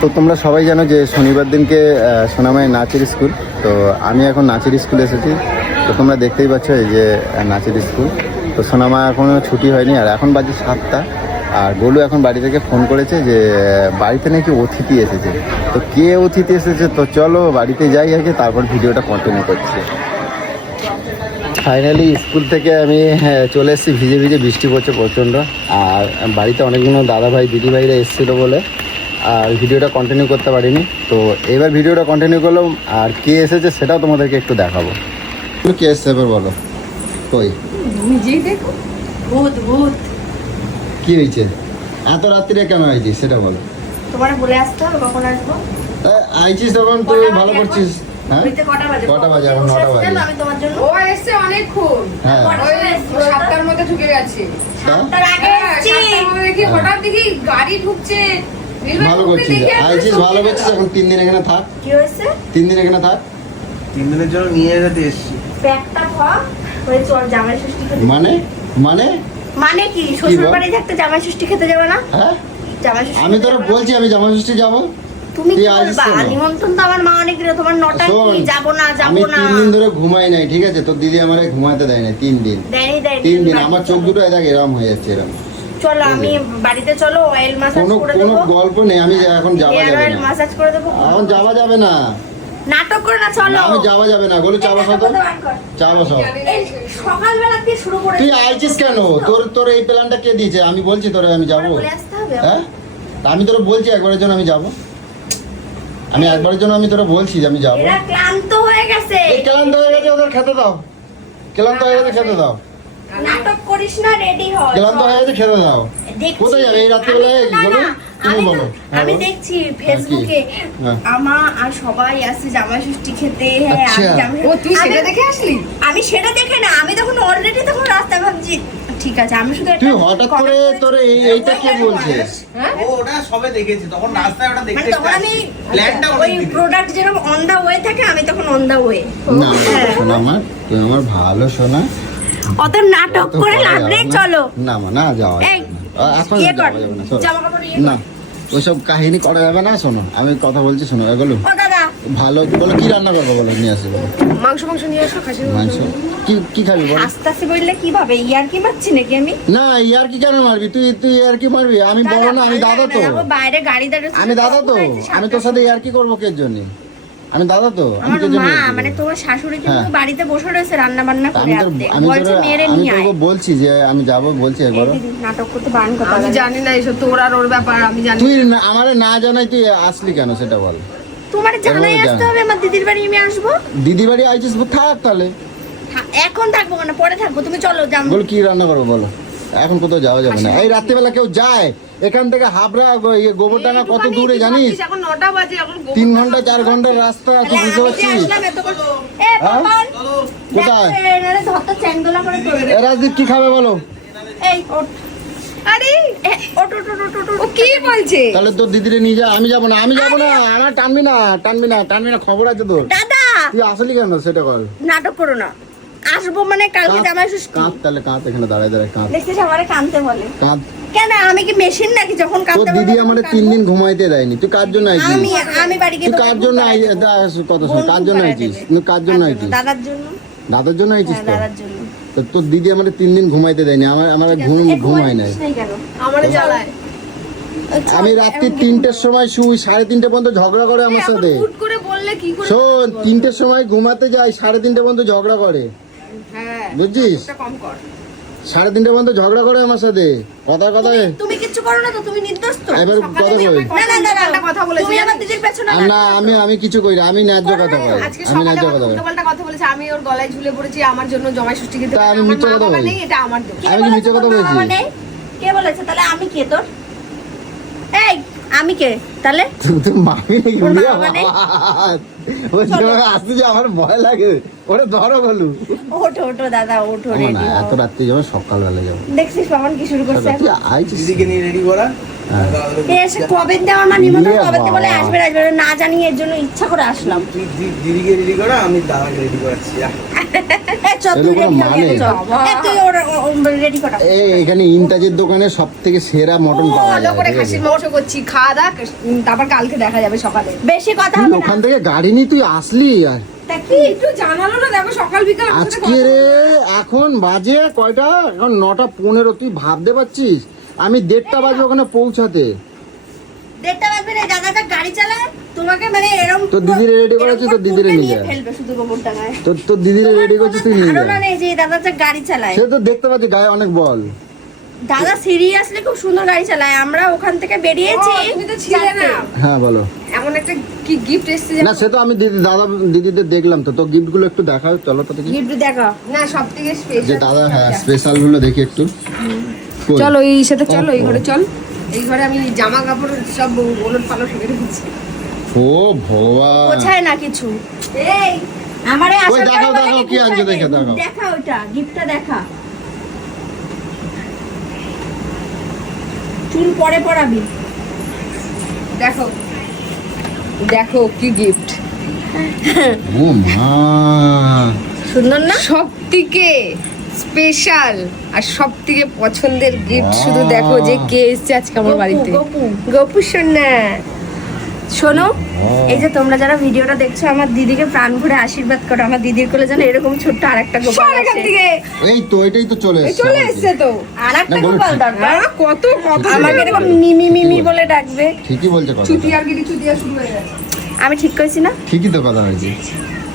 তো তোমরা সবাই জানো যে শনিবার দিনকে সোনামায় নাচের স্কুল। তো আমি এখন নাচের স্কুলে এসেছি। তো তোমরা দেখতেই পাচ্ছ এই যে নাচের স্কুল। তো সোনামা এখনও ছুটি হয়নি, আর এখন বাজে 7টা। আর গোলু এখন বাড়ি থেকে ফোন করেছে যে বাড়িতে নাকি অতিথি এসেছে। তো কে অতিথি এসেছে, তো চলো বাড়িতে যাই আগে, তারপর ভিডিওটা কন্টিনিউ করছি। ফাইনালি স্কুল থেকে আমি চলে এসেছি, ভিজে ভিজে, বৃষ্টি পড়ছে প্রচণ্ড। আর বাড়িতে অনেকগুলো দাদাভাই দিদিভাইরা এসেছিলো বলে আর ভিডিওটা কন্টিনিউ করতে পারিনি। তো এবার ভিডিওটা কন্টিনিউ করলাম, আর কে এসেছে সেটাও তোমাদেরকে একটু দেখাবো। কে এসছে এবার বলো, কই নিজেই দেখো। ভূত ভূত কি হয়েছে, এত রাত্রিরে কেন আইছিস সেটা বলো। তোমার বলে আসতে হবে কখন আসবো। আইছিস তখন তুই ভালো করছিস। হ্যাঁ কটা বাজে? এখন 9টা বাজে। আমি তোমার জন্য ও এসছে অনেকক্ষণ। হ্যাঁ ওই 7টার মধ্যে ঢুকে গেছে। 7টার আগে এসেছি। 7টার মধ্যে দেখি হঠাৎ দেখি গাড়ি ঢুকছে। ভালো করছিস, আইছিস ভালো করছিস। এখন 3 দিন এখানে থাক। কি হয়েছে? 3 দিন এখানে থাক। 3 দিনের জন্য নিয়ে যেতে এসেছি। ব্যাগটা ধোয়া ওই চল জামাই ষষ্ঠী খেতে। মানে মানে মানে কি শ্বশুর বাড়ি থাকতে জামাই ষষ্ঠী খেতে যাবে না? হ্যাঁ জামাই ষষ্ঠী আমি তোরা বলছি আমি জামা ষষ্ঠী যাবো। তুমি কি তুই আসিস বলবা? কেন? নিমন্ত্রণ তো আমার মা অনেক দিল, তোমার 9টায় শোন, কি যাবো না আমি যাবো না। 3 দিন ধরে ঘুমাই নাই, ঠিক আছে? তোর দিদি আমারে ঘুমাতে দেয় না 3 দিন। দেয়নি 3 দিন আমার চোখ দুটো দেখ এরম হয়ে যাচ্ছে এরম। চলো আমি বাড়িতে চলো, অয়েল মাসাজ কোনো করে কোনো দেবো। গল্প নেই, আমি এখন যাওয়া হেয়ার যাবে অয়েল না। মাসাজ করে দেবো। এখন যাওয়া যাবে না, নাটক করে না, চলো। আমি যাওয়া যাবে না। বলে চা বসাও তো, চা বসাও। এই সকালবেলা দিয়ে শুরু করে তুই আইছিস কেন? তোর তোর এই প্ল্যানটা কে দিয়েছে? আমি বলছি তোরে আমি যাবো। বলে আসতে হবে। হ্যাঁ তা আমি তোরে বলছি একবারের জন্য আমি যাবো। আমি একবারের জন্য আমি তোরে বলছি যে আমি যাবো। এরা ক্লান্ত হয়ে গেছে। এই ক্লান্ত হয়ে গেছে, ওদের খেতে দাও। ক্লান্ত হয়ে গেছে, খেতে দাও। নাটক করিস না, রেডি হ। ক্লান্ত হয়ে গেছে, খেতে দাও। দেখছি। কোথায় যাবে এই রাত্রিবেলায়? না, বলো, না, তুমি বলো। হ্যাঁ, আমি বলো। দেখছি ফেসবুকে হ্যাঁ। আমা আর সবাই আসছে জামাই ষষ্ঠী খেতে। হ্যাঁ আচ্ছা। আমি জামাই ও তুই সেটা আমি- দেখে আসলি? আমি সেটা দেখে না, আমি তখন অলরেডি তখন রাস্তায় ভাবছি ঠিক আছে আমি শুধু তুই একটা হঠাৎ comment করে করেছি। তোর এইটা কে বলছে? হ্যাঁ? ও ওটা সবে দেখেছি, তখন রাস্তায় ওটা মানে দেখতে তখন আমি প্ল্যানটা ওই অনেক দিনের। প্রোডাক্ট যেরকম অন দা ওয়ে থাকে, আমি তখন অন দা ওয়ে। না শোনা আমার, তুই আমার ভালো শোনা। অত নাটক অত করে পরে লাভ নেই, যাবো না। চলো। না মা, না যাওয়া এই, যাবে না। এখন ইয়ে যাওয়া কর, যাবে না, শোনো। জামা কাপড় ইয়ে না কর। ওইসব কাহিনী করা যাবে না। শোনো আমি কথা বলছি, শোনো। এগুলো ও দাদা ভালো বলো, কি রান্না করবো বলো, নিয়ে আসবে বলো। মাংস নিয়ে এসো, খাসির মাংস কি কি খাবি বল? আস্তে আস্তে বললে কিভাবে? ইয়ার কি মারছি নাকি আমি? না ইয়ার কি কেন মারবি? তুই তুই ইয়ার কি মারবি? আমি বড় না, আমি দাদা তো। দেখো, বাইরে গাড়ি দাঁড়িয়ে আমি দাদা তো, আমি তোর সাথে ইয়ার কি করবো কের জন্য? আমি দাদা তো, আমি আমার কে জন্য মা ইয়ার্কি করবো? মানে তোমার শাশুড়ি কিন্তু হ্যাঁ। বাড়িতে বসে রয়েছে রান্না বান্না করে আমি তো আসতে আমি বলছে তোর মেরে আমি নিয়ে আয়। তোকে বলছি যে আমি যাবো, বলছি একবার। এই দিদি, নাটক করতে বারণ করতে আমি হবে। জানি না এসব, তোর আর ওর ব্যাপার আমি জানি তুই না। আমারে না জানাই তুই আসলি কেন সেটা বল। তোমার জানাই এভাবে আসতে জানা। হবে, আমার দিদির বাড়ি আমি আসবো। দিদি বাড়ি আইছিস, থাক তাহলে। এখন থাকবো না, পরে থাকবো, তুমি চলো যাম। বল কি রান্না করবো বলো। এখন কোথাও যাওয়া যাবে না, এই রাত্রিবেলা কেউ যায়? এখান থেকে হাবড়া গোবরডাঙ্গা কত দূরে জানিস? এখন 9টা বাজে, এখন 3 ঘন্টা 4 ঘন্টার রাস্তা, তুই বুঝতে পারছিস? এ বাবা কোথায়? এনারে ধরতে চ্যাংদোলা করে তোলে। এ রাজদীপ কি খাবে বলো? এই ওঠ। আরে এ, ওঠ ওঠ ওঠ ওঠ, ওঠ। ও কি বলছে? তাহলে তোর দিদিরে নিয়ে যা। আমি যাবো না, আমি যাবো না। আমার টানবি না, টানবি না, টানবি না, খবর আছে তোর। দাদা তুই আসলি কেন সেটা বল। নাটক করো না, আসবো মানে কালকে জামাই ষষ্ঠী। কাঁদ তাহলে, কাঁদ এখানে দাঁড়ায় দাঁড়ায় কাঁদ। দেখছিস আমারে কানতে বলে কাঁদ। কেন? আমি কি মেশিন নাকি যখন তোর কানতে দিদি বলে আমারে তখন 3 দিন কাঁদবো? ঘুমাইতে দেয়নি। তুই কার জন্য আইছিস? আমি বাড়ি গিয়ে তুই কার জন্য কথা শোন, কার জন্য আইছিস? তুই কার জন্য আইছিস? দাদার জন্য। দাদার জন্য আইছিস হ্যাঁ, তো? দাদার জন্য। তো তোর দিদি আমারে 3 দিন ঘুমাইতে দেয়নি। আমার ঘুম এ, ঘুম হয় নাই। ঘুমাচ্ছিস নাই কেন? আমারে জ্বালায়। আচ্ছা, আমি রাত্রি 3টের সময় শুই, 3:30 পর্যন্ত ঝগড়া করে আমার এখন সাথে। হুট করে বললে কি করে? শোন, 3টের সময় ঘুমাতে যাই, 3:30 পর্যন্ত ঝগড়া করে, হ্যাঁ, বুঝছিস? ওটা কম কর। 3:30 পর্যন্ত ঝগড়া করে আমার সাথে। কথা কথায় তুমি কিচ্ছু করো না তো, তুমি নির্দোষ তো। এবার কথা সকালে কই। আমি না না দাদা, কথা বলেছি, তুমি আমার জানিস? দিদির পেছনে আর না, আমি কিছু করি না, আমি ন্যায্য কথা কই। আজকে আমি সকালে ন্যায্য আমার কথা কই। উল্টোপাল্টা কথা বলেছে, আমি ওর গলায় ঝুলে পড়েছি, আমার জন্য জমাই ষষ্ঠী খেতে তা পারে আমি না, আমার মিথ্যে মা কথা বাবা বলি? নেই, এটা আমার দোষ। কে আমি কি বলেছে মিথ্যে কথা তোর বলছি? বাবা নেই? কে বলেছে? তাহলে আমি কে তোর? এই আমি কে তাহলে? তুই মামি নাকি? ওর বিয়ে বাবা নেই? বাদ। ওই সময় আসতে যে আমার ভয় লাগে। ওরে ধরো বলু। ওঠো ওঠো দাদা, ওঠো আমার না, রেডি এত রাত্রি যাবো, সকালবেলা যাবো। দেখছিস বাবা কি শুরু করছে তুই এখন? আইছিস? দিদিকে নিয়ে রেডি করা। হ্যাঁ। এসে কবে দিয়ে আমার মা নিমন্ত্রণ ইয়ে কবে দিয়ে বলে বাবা। আসবে আসবে না জানি, এর জন্য ইচ্ছা করে আসলাম। তুই দিদিকে রেডি করা, আমি দাদাকে রেডি করাচ্ছি। এগুলো কোনো মানে? রেডি করা এখানে ইন্টাজের দোকানে সব থেকে সেরা মটন পাওয়া ভালো যায়, করে ঠিক খাসির আছে? মাংস করছি, খাওয়া দাক, তারপর কালকে দেখা যাবে সকালে। বেশি কথা তুই হবে না ওখান থেকে গাড়ি নিয়ে তুই আসলি আর তা কি একটু জানালো না, দেখো সকাল বিকাল আমার সাথে আজকে কথা রে এখন বাজে কয়টা? এখন 9:15। তুই ভাবতে পারছিস আমি 1:30 বাজে ওখানে পৌঁছাতে। 1:30 বাজবে রে, দাদাটা গাড়ি চালায় তোমাকে মানে এরকম তোর দিদিরে ready করা আছে, তোর দিদিরে নিয়ে যা। ফেলবে শুধু গোবরডাঙ্গায়। তোর দিদিরে রেডি করছিস, তুই নিয়ে যা। ধারণা নেই যে দাদাটা গাড়ি চালায়। সে তো দেখতে পাচ্ছি গায়ে অনেক বল। দাদা সিরিয়াসলি খুব সুন্দর গাড়ি চালায়। আমরা ওখান থেকে বেরিয়েছি। ও, তুমি তো ছিলে না। হ্যাঁ বলো। এমন একটা কি গিফট এসেছে না সে তো আমি দিদিদের দেখলাম তো। তোর গিফট গুলো একটু দেখাও, চলো তো দেখি। গিফট দেখা। না, সবথেকে যে স্পেশাল। দাদা হ্যাঁ স্পেশাল গুলো দেখি একটু। কই? চলো এই সাথে চলো, এই ঘরে চল। এই ঘরে আমি জামা কাপড় সব ওলট পালট করে রেখেছি। ও ভগবান। বোঝায় না কিছু। এই আমারে ওই দেখাও, দেখাও, কি আনছো দেখে দেখাও। দেখা ওটা, গিফটটা দেখা। চুল পরে পরাবি। দেখো দেখো কি গিফট। ও মা, সুন্দর না? সব থেকে স্পেশাল আর সব থেকে পছন্দের গিফট শুধু দেখো যে কে এসেছে আজকে আমার বাড়িতে। গপু। গপু সোনা। শোনো, এই যে তোমরা যারা ভিডিওটা দেখছো আমার দিদিকে প্রাণ ভরে আশীর্বাদ করো। আমার দিদির কোলে যেন এরকম ছোট্ট আরেকটা গোপাল সর এখান আসে। থেকে। এই তো এটাই তো চলে এই এসেছে। চলে আমার এসেছে তো। আরেকটা না, বলো গোপাল ঠিক। দরকার। কত কত আমাকে এরকম মিমি মিমি বলে ডাকবে। ঠিকই বলছে কথা। চুটিয়ারগিরি চুটিয়া শুরু হয়ে গেছে। আমি ঠিক কইছি না? ঠিকই তো কথা হয়েছে।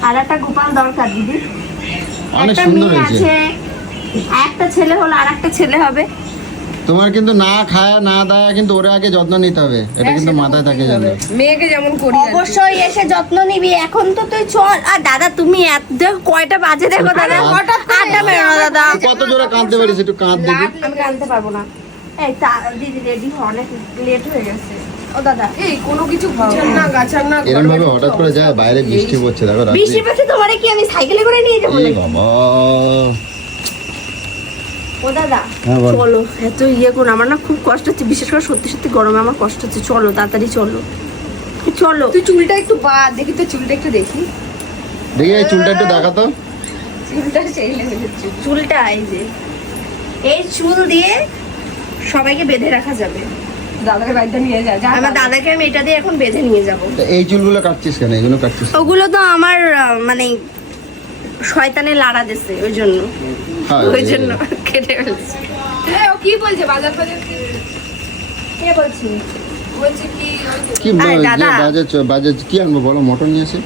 আর একটা গোপাল দরকার দিদি। অনেক একটা সুন্দর মেয়ে হয়েছে। আছে, একটা ছেলে হলো আর একটা ছেলে হবে। তোমার কিন্তু না খায় না দায় কিন্তু ওরে আগে যত্ন নিতে হবে, এটা কিন্তু মাথায় থাকে জানো। মেয়েকে যেমন করি আর কি। অবশ্যই এসে যত্ন নিবি। এখন তো তুই চল। আর দাদা তুমি এত দেখো কয়টা বাজে দেখো দাদা। হঠাৎ আড্ডা মেরো না দাদা। কত জোরে কাঁদতে পারিস, একটু কাঁদ দেখি। আমি কানতে পারবো না। এই দিদি রেডি হ, অনেক লেট হয়ে গেছে। ও দাদা এই কোনো কিছু গুছান না গাছান না। এরকম ভাবে হঠাৎ করে যায়, বাইরে বৃষ্টি পড়ছে দেখো রাত্রে। বৃষ্টি পড়ছে তোমারে কি আমি সাইকেলে করে নিয়ে যাবো এ নাকি? বাবা। ও দাদা হ্যাঁ, বল। চলো, এত করো। আমার না খুব কষ্ট হচ্ছে, বিশেষ করে সত্যি সত্যি গরমে আমার কষ্ট হচ্ছে। চলো তাড়াতাড়ি চলো, চলো। তুই চুলটা একটু বাদ দেখি, তো চুলটা একটু দেখি। দেখি এই চুলটা একটু দেখাতো। চুলটা সেই লেগেছে। চুলটা এই চুল দিয়ে সবাইকে বেঁধে রাখা যাবে। দাদাকে বাড়িতে নিয়ে যা। যা আমার দাদাকে আমি এটা দিয়ে এখন বেঁধে নিয়ে যাব। তা এই চুলগুলো কাটছিস কেন? এগুলো কাটছিস কেন? ওগুলো তো আমার মানে শয়তানে লাড়া দিছে, ওই জন্য হ্যাঁ, ওই জন্য কেটে ফেলছি। এই, ও কি বলছে বাজার বাজার কি? কে বলছি? বলছে কি ওই যে কি আরে দাদা। বাজে কি আনবো বলো? মটন নিয়েছে।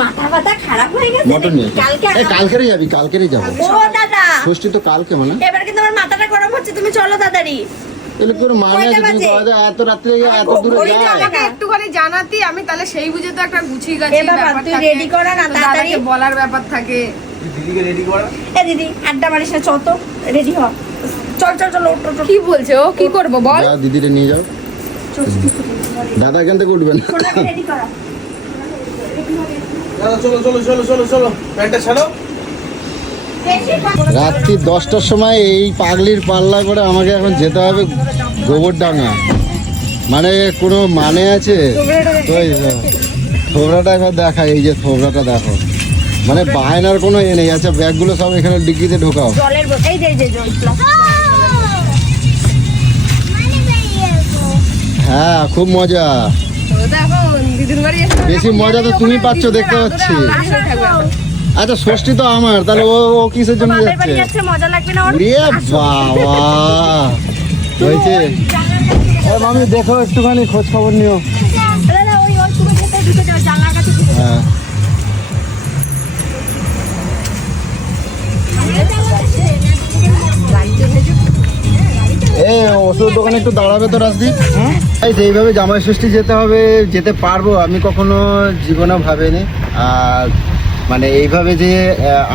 মাথা ব্যথা খারাপ হয়ে গেছে মটন নাকি? নিয়েছে। কালকে এই কালকেরই যাবি, কালকেরই যাবো। ও দাদা, ষষ্ঠী তো কালকে মানে। এবার কিন্তু আমার মাথাটা গরম হচ্ছে। তুমি চলো তাড়াতাড়ি। এগুলো কি মানে কয়টা আছে? তুমি বাজে? বাজে এত রাত্রে এত দূরে ঘড়িতে যায়। আমাকে একটুখানি জানাতি, আমি তাহলে সেই বুঝে তো একটা গুছিয়ে গাছি এ বাবা, ব্যাপার তুই থাকে। ready করা না তো তাড়াতাড়ি। দাদাকে বলার ব্যাপার থাকে। তুই দিদিকে রেডি করা। এ দিদি আড্ডা মারিস না, চল তো রেডি হ। চল চল চল, ওঠ ওঠ, ওঠ। কি বলছে ও? কি করবো বল? যাও দিদিরে নিয়ে যাও। দাদা এখান থেকে উঠবেন। সোনাকে রেডি করা। চলো চলো চলো চলো চলো, প্যান্টটা ছাড়ো। বেশি কথা- রাত্রি 10টার সময় এই পাগলির পাল্লা করে আমাকে এখন যেতে হবে গোবরডাঙ্গা। মানে কোনো মানে আছে? ওই থোবরাটা একবার দেখা, এই যে থোবরাটা দেখো। মানে বায়নার কোনো এ নেই। আচ্ছা ব্যাগগুলো সব এখানে ডিগ্রিতে ঢোকাও। জলের এই যে জল প্লাস। হ্যাঁ খুব মজা। তো দেখো দিদির বাড়ি এসে বেশি মজা তো তুমি পাচ্ছ দেখতে পাচ্ছি। আচ্ছা ষষ্ঠী তো আমার, তাহলে ও কিসের জন্য বাপের যাচ্ছে? বাড়ি যাচ্ছে, মজা লাগবে না ওর? রে বাবা হয়েছে। আমি দেখো একটুখানি খোঁজ খবর নিও। দাদা ওই তুমি ভেতরে ঢুকে যাও, জানলার কাছে ঢুকে যাও। হ্যাঁ এই ওষুধ দোকানে একটু দাঁড়াবে তো রাজদীপ? এই যেইভাবে জামাই ষষ্ঠী যেতে হবে, যেতে পারবো আমি কখনো জীবনে ভাবিনি। আর মানে এইভাবে যে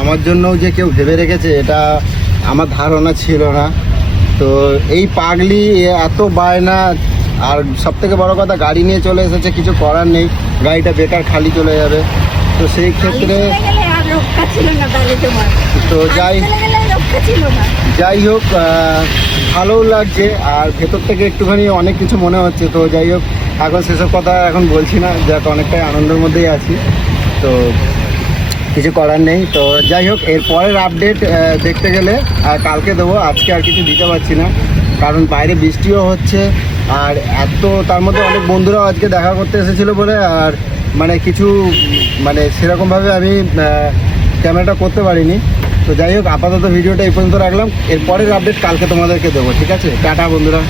আমার জন্য যে কেউ ভেবে রেখেছে এটা আমার ধারণা ছিল না। তো এই পাগলি এত বায়না, আর সব থেকে বড় কথা গাড়ি নিয়ে চলে এসেছে, কিছু করার নেই। গাড়িটা বেকার খালি চলে যাবে। তো সেই ক্ষেত্রে চলে গেলে আর রক্ষা ছিল না তাহলে তোমার। তো যাই চলে গেলে আর রক্ষা ছিল না। যাই হোক ভালোও লাগছে, আর ভেতর থেকে একটুখানি অনেক কিছু মনে হচ্ছে। তো যাই হোক এখন সেসব কথা এখন বলছি না, যাক অনেকটাই আনন্দের মধ্যেই আছি। তো কিছু করার নেই। তো যাই হোক, এর পরের আপডেট দেখতে গেলে কালকে দেবো, আজকে আর কিছু দিতে পারছি না, কারণ বাইরে বৃষ্টিও হচ্ছে। আর তার মধ্যে অনেক বন্ধুরাও আজকে দেখা করতে এসেছিলো বলে আর মানে কিছু মানে সেরকমভাবে আমি ক্যামেরাটা করতে পারিনি। তো যাই হোক, আপাতত ভিডিওটা এই পর্যন্ত রাখলাম, এর পরের আপডেট কালকে তোমাদেরকে দেবো, ঠিক আছে? টাটা বন্ধুরা।